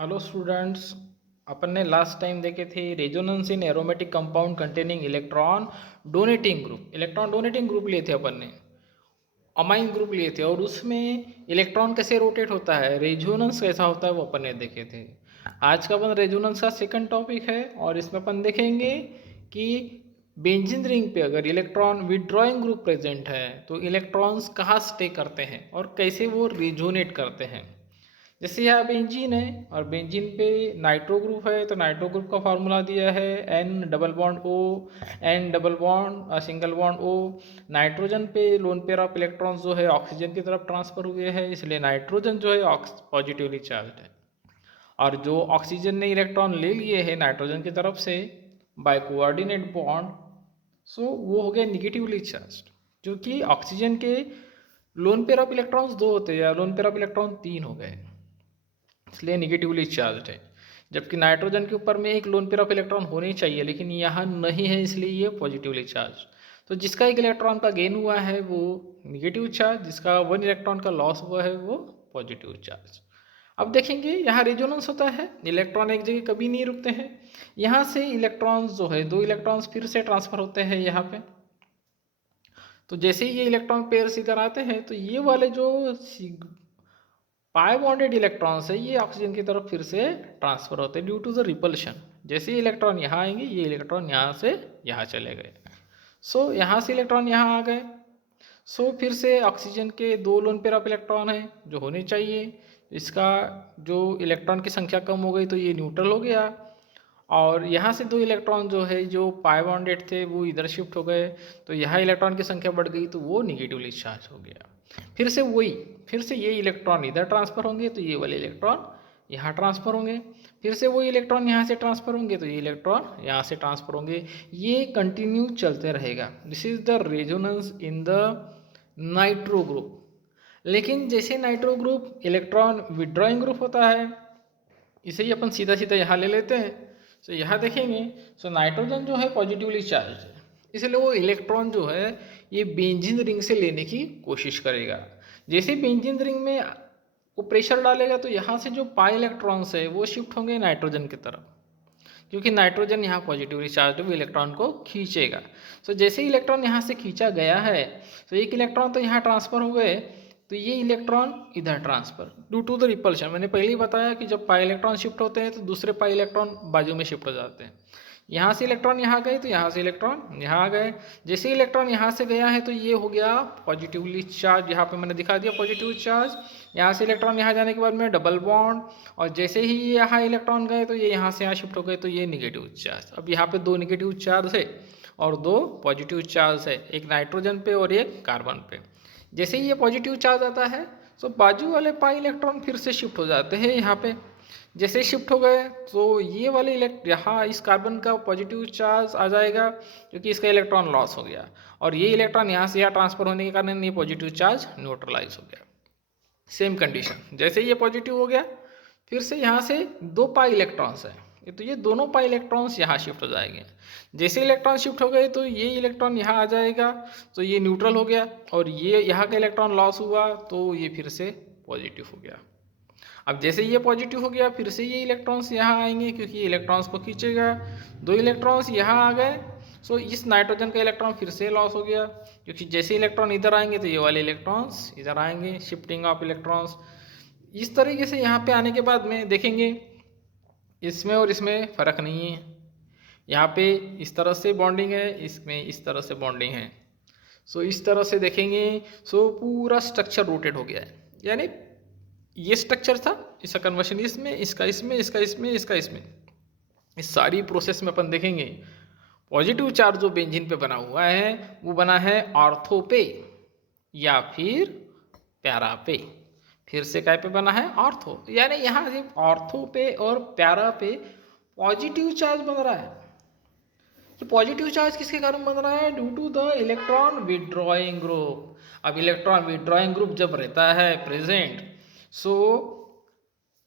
Hello students. अपन ने last time देखे थे resonance in aromatic compound containing electron donating group लिए थे अपन ने, अमाइन ग्रुप लिए थे और उसमें इलेक्ट्रॉन कैसे रोटेट होता है, रेजोनेंस कैसा होता है वो अपन ने देखे थे। आज का अपन रेजोनेंस का सेकंड टॉपिक है और इसमें अपन देखेंगे कि बेंजीन रिंग पे अगर इलेक्ट्रॉन विड्रॉइंग ग्रुप प्रेजेंट है तो इलेक्ट्रॉन्स कहाँ स्टे करते हैं और कैसे वो रेजोनेट करते हैं। जैसे यहाँ बेंजीन है और बेंजीन पे नाइट्रो ग्रुप है तो नाइट्रो ग्रुप का फार्मूला दिया है N double bond O, N double bond single bond O. Nitrogen पे लोन पेयर ऑफ इलेक्ट्रॉन्स जो है ऑक्सीजन की तरफ ट्रांसफर हुए हैं, इसलिए नाइट्रोजन जो है पॉजिटिवली चार्ज है। और जो ऑक्सीजन ने इलेक्ट्रॉन ले लिए हैं नाइट्रोजन की तरफ से बाय कोऑर्डिनेट बॉन्ड, सो वो हो गया निगेटिवली चार्ज, जो कि ऑक्सीजन के लोन पेयर ऑफ इलेक्ट्रॉन्स दो होते हैं या लोन पेयर ऑफ इलेक्ट्रॉन तीन हो गए, इसलिए निगेटिवली चार्ज है। जबकि नाइट्रोजन के ऊपर में एक लोन पेयर ऑफ इलेक्ट्रॉन होनी चाहिए लेकिन यहाँ नहीं है, इसलिए ये पॉजिटिवली चार्ज। तो जिसका एक इलेक्ट्रॉन का गेन हुआ है वो निगेटिव चार्ज, जिसका वन इलेक्ट्रॉन का लॉस हुआ है वो पॉजिटिव चार्ज। अब देखेंगे यहाँ रेजोनेंस होता है, इलेक्ट्रॉन एक जगह कभी नहीं रुकते हैं। यहाँ से इलेक्ट्रॉन्स जो है दो इलेक्ट्रॉन्स फिर से ट्रांसफर होते हैं यहाँ पे। तो जैसे ही ये इलेक्ट्रॉन पेयर इधर आते हैं तो ये वाले जो पाई बॉन्डेड इलेक्ट्रॉन्स है ये ऑक्सीजन की तरफ फिर से ट्रांसफर होते हैं ड्यू टू द रिपल्शन। जैसे ही इलेक्ट्रॉन यहाँ आएंगे ये इलेक्ट्रॉन यहाँ से यहाँ चले गए। सो यहाँ से इलेक्ट्रॉन यहाँ आ गए। सो फिर से ऑक्सीजन के दो लोन पेयर ऑफ इलेक्ट्रॉन है जो होने चाहिए, इसका जो इलेक्ट्रॉन की संख्या कम हो गई तो ये न्यूट्रल हो गया। और यहाँ से दो इलेक्ट्रॉन जो है जो पाई बॉन्डेड थे वो इधर शिफ्ट हो गए, तो यहाँ इलेक्ट्रॉन की संख्या बढ़ गई तो वो निगेटिवली चार्ज हो गया। फिर से ये इलेक्ट्रॉन इधर ट्रांसफर होंगे तो ये वाले इलेक्ट्रॉन यहाँ ट्रांसफर होंगे, फिर से वही इलेक्ट्रॉन यहाँ से ट्रांसफर होंगे तो ये इलेक्ट्रॉन यहाँ से ट्रांसफर होंगे। ये कंटिन्यू चलते रहेगा। This is the resonance in the nitro group. लेकिन जैसे nitro group electron withdrawing group होता है, इसे ही अपन सीधा सीधा यहाँ ले लेते हैं। तो यहाँ देखेंगे सो नाइट्रोजन जो है पॉजिटिवली चार्ज है, इसलिए वो इलेक्ट्रॉन जो है ये बेंजीन रिंग से लेने की कोशिश करेगा। जैसे बेंजीन रिंग में वो प्रेशर डालेगा तो यहाँ से जो पाई इलेक्ट्रॉन्स है वो शिफ्ट होंगे नाइट्रोजन की तरफ, क्योंकि नाइट्रोजन यहाँ पॉजिटिवली चार्ज वो इलेक्ट्रॉन को खींचेगा। सो जैसे ही इलेक्ट्रॉन यहाँ से खींचा गया है तो एक इलेक्ट्रॉन तो यहाँ ट्रांसफर हो गए, तो ये इलेक्ट्रॉन इधर transfer due to the repulsion. मैंने पहले ही बताया कि जब पाई इलेक्ट्रॉन शिफ्ट होते हैं तो दूसरे पाई इलेक्ट्रॉन बाजू में शिफ्ट हो जाते हैं। यहाँ से इलेक्ट्रॉन यहाँ गए तो यहाँ से इलेक्ट्रॉन यहाँ आ गए। जैसे इलेक्ट्रॉन यहाँ से गया है तो ये हो गया पॉजिटिवली चार्ज, यहाँ पे मैंने दिखा दिया पॉजिटिव चार्ज। यहाँ से इलेक्ट्रॉन यहाँ जाने के बाद में डबल बॉन्ड, और जैसे ही यहाँ इलेक्ट्रॉन गए तो ये यहाँ से यहाँ शिफ्ट हो गए तो ये निगेटिव चार्ज। अब यहाँ पे दो निगेटिव चार्ज है और दो पॉजिटिव चार्ज है, एक नाइट्रोजन पे और एक कार्बन पे। जैसे ही ये पॉजिटिव चार्ज आता है तो बाजू वाले पाई इलेक्ट्रॉन फिर से शिफ्ट हो जाते हैं यहाँ पे। जैसे शिफ्ट हो गए तो ये वाले यहाँ इस कार्बन का पॉजिटिव चार्ज आ जाएगा क्योंकि इसका इलेक्ट्रॉन लॉस हो गया, और ये इलेक्ट्रॉन यहाँ से यहाँ ट्रांसफर होने के कारण ये पॉजिटिव चार्ज न्यूट्रलाइज हो गया। सेम कंडीशन, जैसे ये पॉजिटिव हो गया फिर से यहाँ से दो पाई इलेक्ट्रॉन्स है तो ये दोनों पाई इलेक्ट्रॉन्स यहाँ शिफ्ट हो जाएंगे। जैसे इलेक्ट्रॉन शिफ्ट हो गए तो ये इलेक्ट्रॉन यहाँ आ जाएगा तो ये न्यूट्रल हो गया, और ये यहाँ का इलेक्ट्रॉन लॉस हुआ तो ये फिर से पॉजिटिव हो गया। अब जैसे ये पॉजिटिव हो गया फिर से ये इलेक्ट्रॉन्स यहाँ आएंगे क्योंकि ये इलेक्ट्रॉन्स को खींचेगा। दो इलेक्ट्रॉन्स यहाँ आ गए, सो इस नाइट्रोजन का इलेक्ट्रॉन फिर से लॉस हो गया क्योंकि जैसे इलेक्ट्रॉन इधर आएंगे तो ये वाले इलेक्ट्रॉन्स इधर आएंगे, शिफ्टिंग ऑफ इलेक्ट्रॉन्स। इस तरीके से यहाँ पे आने के बाद में देखेंगे इसमें और इसमें फ़र्क नहीं है। यहाँ पे इस तरह से बॉन्डिंग है, इसमें इस तरह से बॉन्डिंग है। सो इस तरह से देखेंगे सो पूरा स्ट्रक्चर रोटेट हो गया है, यानी ये स्ट्रक्चर था, इसका कन्वर्शन इसमें, इसका इसमें, इसका इसमें, इसका इसमें। इस सारी प्रोसेस में अपन देखेंगे पॉजिटिव चार्ज जो बेंजीन पे बना हुआ है वो बना है ऑर्थो पे या फिर पैरा पे। फिर से काय पे बना है ऑर्थो, यानी यहाँ सिर्फ ऑर्थो पे और पैरा पे पॉजिटिव चार्ज बन रहा है। तो पॉजिटिव चार्ज किसके कारण बन रहा है? Due to the electron withdrawing group. अब इलेक्ट्रॉन विड्रॉइंग ग्रुप जब रहता है प्रेजेंट, सो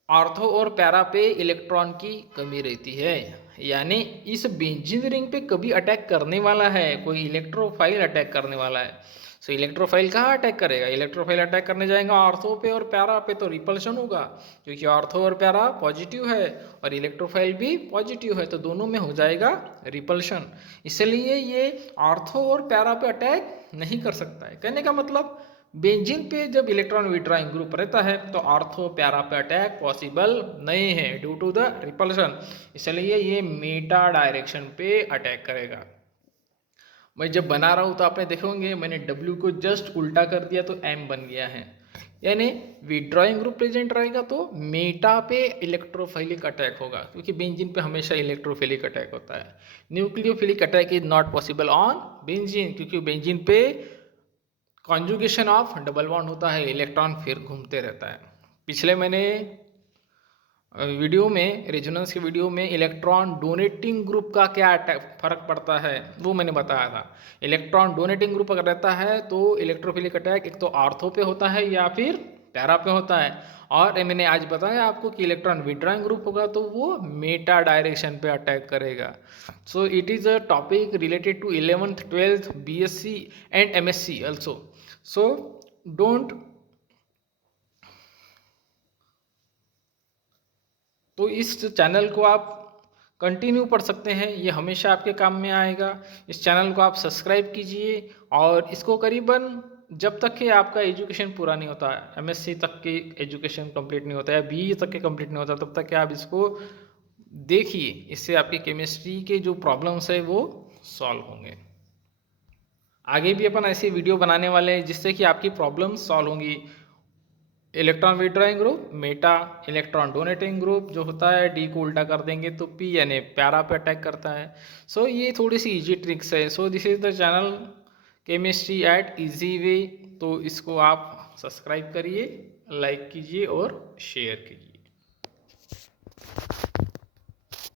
ऑर्थो और पैरा पे इलेक्ट्रॉन की कमी रहती है, यानी इस बेंजीन रिंग पे कभी अटैक करने वाला है, कोई इलेक्ट्रोफाइल अटैक करने वाला है। सो इलेक्ट्रोफाइल कहाँ अटैक करेगा, इलेक्ट्रोफाइल अटैक करने जाएगा ऑर्थो पे और पैरा पे, तो रिपल्शन होगा क्योंकि ऑर्थो और पैरा पॉजिटिव है और इलेक्ट्रोफाइल भी पॉजिटिव है, तो दोनों में हो जाएगा रिपल्शन। इसलिए ये ऑर्थो और पैरा पे अटैक नहीं कर सकता है। कहने का मतलब बेंजीन पे जब इलेक्ट्रॉन विड्रॉइंग ग्रुप रहता है तो ऑर्थो पैरा पे अटैक पॉसिबल नहीं है ड्यू टू द रिपल्शन, इसलिए ये मेटा डायरेक्शन पे अटैक करेगा। मैं जब बना रहा हूँ तो आपने देखोगे मैंने W को जस्ट उल्टा कर दिया तो M बन गया है, यानी विड्रॉइंग ग्रुप प्रेजेंट रहेगा तो मेटा पे इलेक्ट्रोफिलिक अटैक होगा, क्योंकि बेंजीन पे हमेशा इलेक्ट्रोफिलिक अटैक होता है। Nucleophilic attack is not possible on benzene, क्योंकि बेंजीन पे कॉन्जुगेशन ऑफ डबल बॉन्ड होता है, इलेक्ट्रॉन फिर घूमते रहता है। पिछले मैंने वीडियो में, रेजोनेंस के वीडियो में इलेक्ट्रॉन डोनेटिंग ग्रुप का क्या फर्क पड़ता है वो मैंने बताया था। इलेक्ट्रॉन डोनेटिंग ग्रुप अगर रहता है तो इलेक्ट्रोफिलिक अटैक एक तो ऑर्थो पे होता है या फिर पैरा पे होता है, और मैंने आज बताया आपको कि इलेक्ट्रॉन विड्रॉइंग ग्रुप होगा तो वो मेटा डायरेक्शन पे अटैक करेगा। So it is a topic related to 11th 12th BSc and MSc also. So don't, तो इस चैनल को आप कंटिन्यू पढ़ सकते हैं, ये हमेशा आपके काम में आएगा। इस चैनल को आप सब्सक्राइब कीजिए और इसको करीबन जब तक कि आपका एजुकेशन पूरा नहीं होता है, MSc तक की एजुकेशन कंप्लीट नहीं होता है, BE तक के कंप्लीट नहीं होता, तब तक कि आप इसको देखिए, इससे आपकी केमिस्ट्री के जो प्रॉब्लम्स है वो सॉल्व होंगे। आगे भी अपन ऐसी वीडियो बनाने वाले हैं जिससे कि आपकी प्रॉब्लम सॉल्व होंगी। Electron withdrawing group, Meta electron donating group जो होता है, डी को उल्टा कर देंगे तो पी यानी पैरा पे अटैक करता है। सो ये थोड़ी सी इजी ट्रिक्स है। So this is the channel chemistry at easy way, तो इसको आप सब्सक्राइब करिए, लाइक कीजिए और शेयर कीजिए।